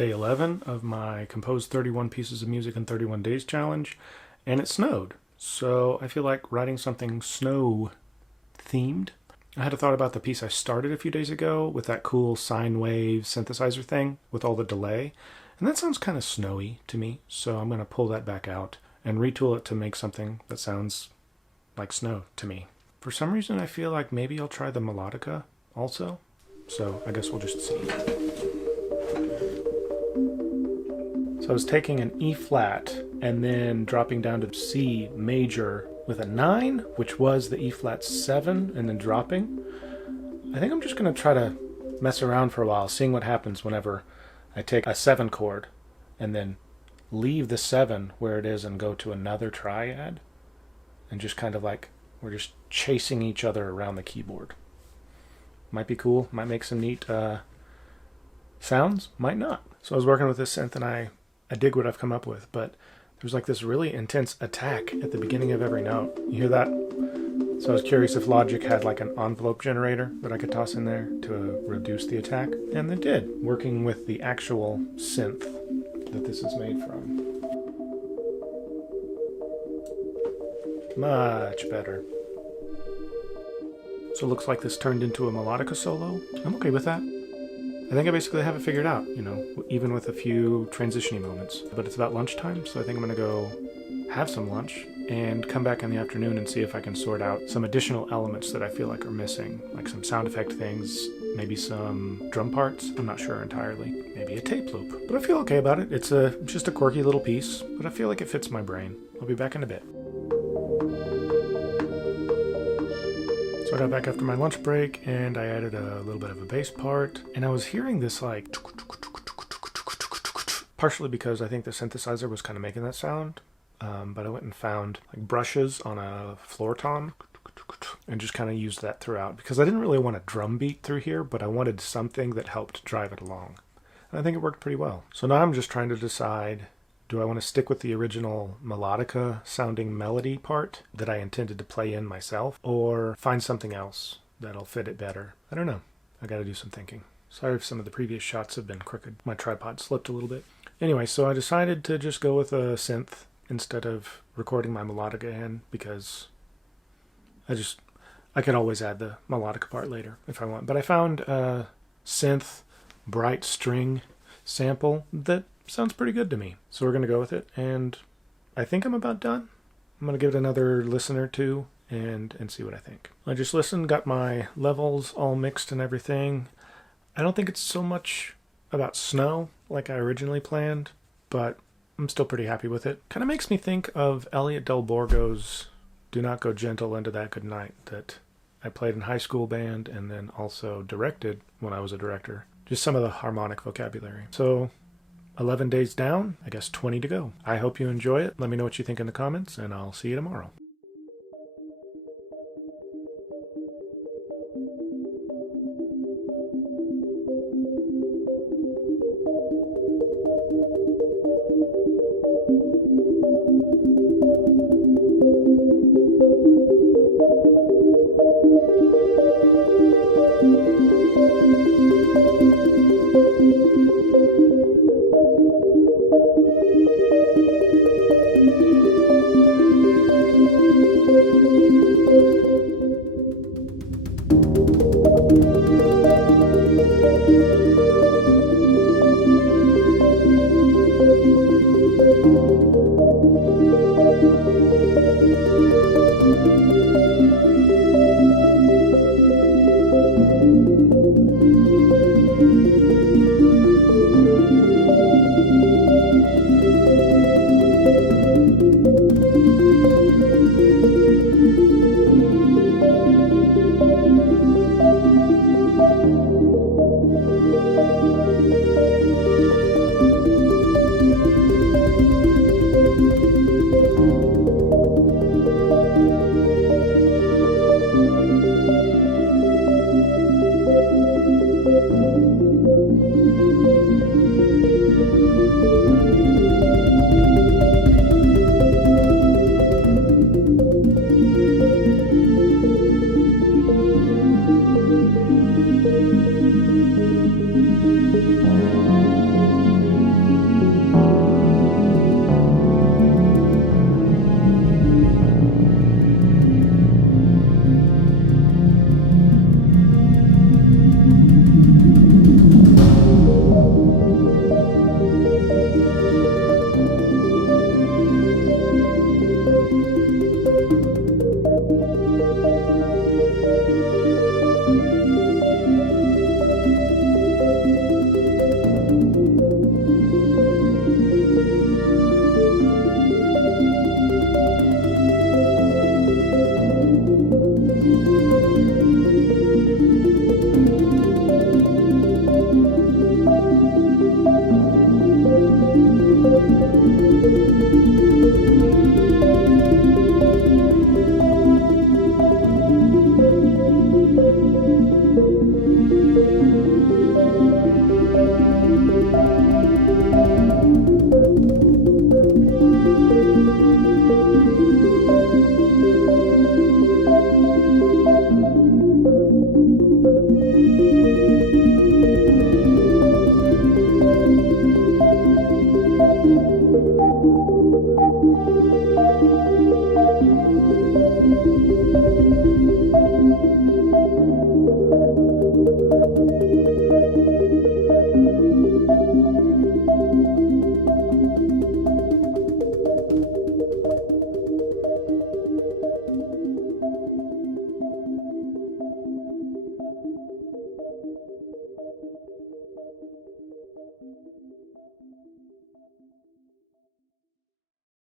day 11 of my Composed 31 Pieces of Music in 31 Days challenge, and it snowed. So I feel like writing something snow themed. I had a thought about the piece I started a few days ago with that cool sine wave synthesizer thing with all the delay. And that sounds kind of snowy to me, so I'm going to pull that back out and retool it to make something that sounds like snow to me. For some reason I feel like maybe I'll try the melodica also, so I guess we'll just see. So I was taking an E flat and then dropping down to C major with a 9, which was the E flat 7, and then dropping. I think I'm just going to try to mess around for a while, seeing what happens whenever I take a 7 chord and then leave the 7 where it is and go to another triad, and just kind of like we're just chasing each other around the keyboard. Might be cool, might make some neat sounds, might not. So I was working with this synth and I dig what I've come up with, but there's like this really intense attack at the beginning of every note. You hear that? So I was curious if Logic had like an envelope generator that I could toss in there to reduce the attack, and they did, working with the actual synth that this is made from. Much better. So it looks like this turned into a melodica solo. I'm okay with that. I think I basically have it figured out, you know, even with a few transition-y moments. But it's about lunchtime, so I think I'm going to go have some lunch and come back in the afternoon and see if I can sort out some additional elements that I feel like are missing, like some sound effect things, maybe some drum parts. I'm not sure entirely. Maybe a tape loop. But I feel okay about it. It's just a quirky little piece, but I feel like it fits my brain. I'll be back in a bit. So I got back after my lunch break and I added a little bit of a bass part, and I was hearing this like partially because I think the synthesizer was kind of making that sound, but I went and found like brushes on a floor tom and just kind of used that throughout because I didn't really want a drum beat through here, but I wanted something that helped drive it along. And I think it worked pretty well. So now I'm just trying to decide, do I want to stick with the original melodica sounding melody part that I intended to play in myself, or find something else that'll fit it better? I don't know. I gotta do some thinking. Sorry if some of the previous shots have been crooked. My tripod slipped a little bit. Anyway, so I decided to just go with a synth instead of recording my melodica in, because I could always add the melodica part later if I want. But I found a synth bright string sample that sounds pretty good to me. So we're going to go with it, and I think I'm about done. I'm going to give it another listen or two and see what I think. I just listened, got my levels all mixed and everything. I don't think it's so much about snow like I originally planned, but I'm still pretty happy with it. Kind of makes me think of Elliot Del Borgo's Do Not Go Gentle Into That Good Night that I played in high school band and then also directed when I was a director. Just some of the harmonic vocabulary. So 11 days down, I guess 20 to go. I hope you enjoy it. Let me know what you think in the comments, and I'll see you tomorrow.